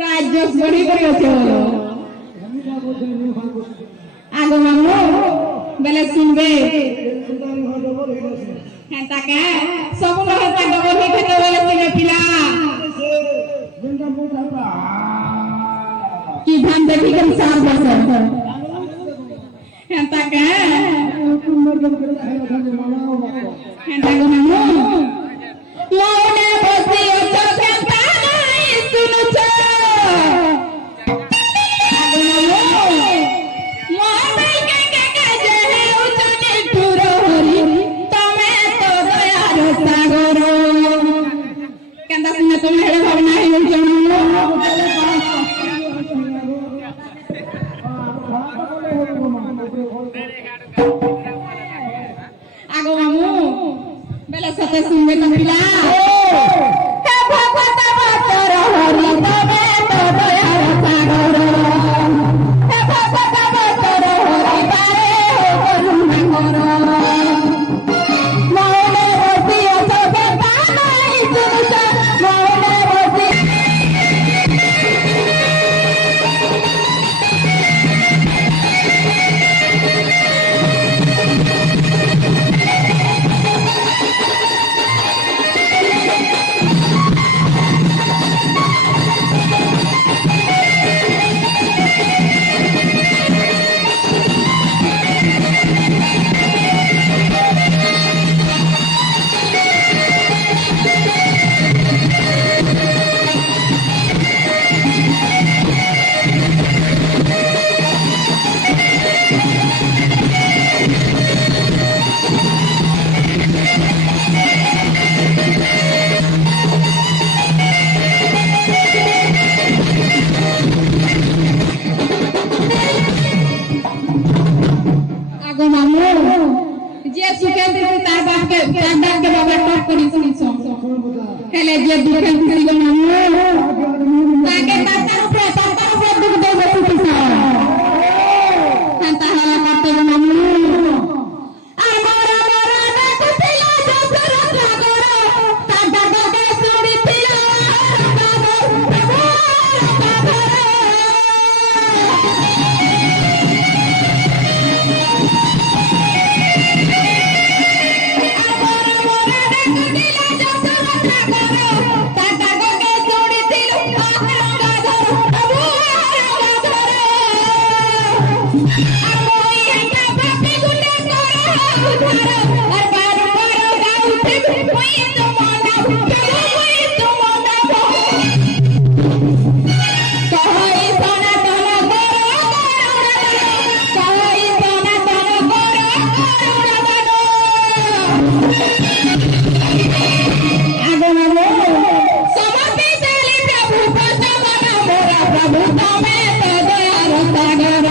राज्य बड़ी बड़ी अच्छे बोलो आगो मामू बेले सुनबे हेंता के सब लोग हेंता डबल ही खेते बोले सिने पिला की धान देखी के सार बसर हेंता के हेंता को मामू मोने बसी ओछो केंता नहीं सुनु छो तुम हेड़े भावना है आगो मामू बेला सते सुनबे तो पिला हे भगवत बतर हरि तबे तो दयार सागर हे भगवत बतर हरि पारे हो करुणा कर मोहने रति सब तानाई सुनुस मोहने रति आगो मामू जे सुखे दिसे तार बाप के डाक के बाबा टॉप करी सुनिछो हेले जे दुखे दिसे गो मामू ताके तार ऊपर दुख दे बसु पिसा संता हला करते गो मामू आमरा मरा ने कुतिला जसर सागर ता डाक के सुनी पिला प्रभु तमें तो दयार सागर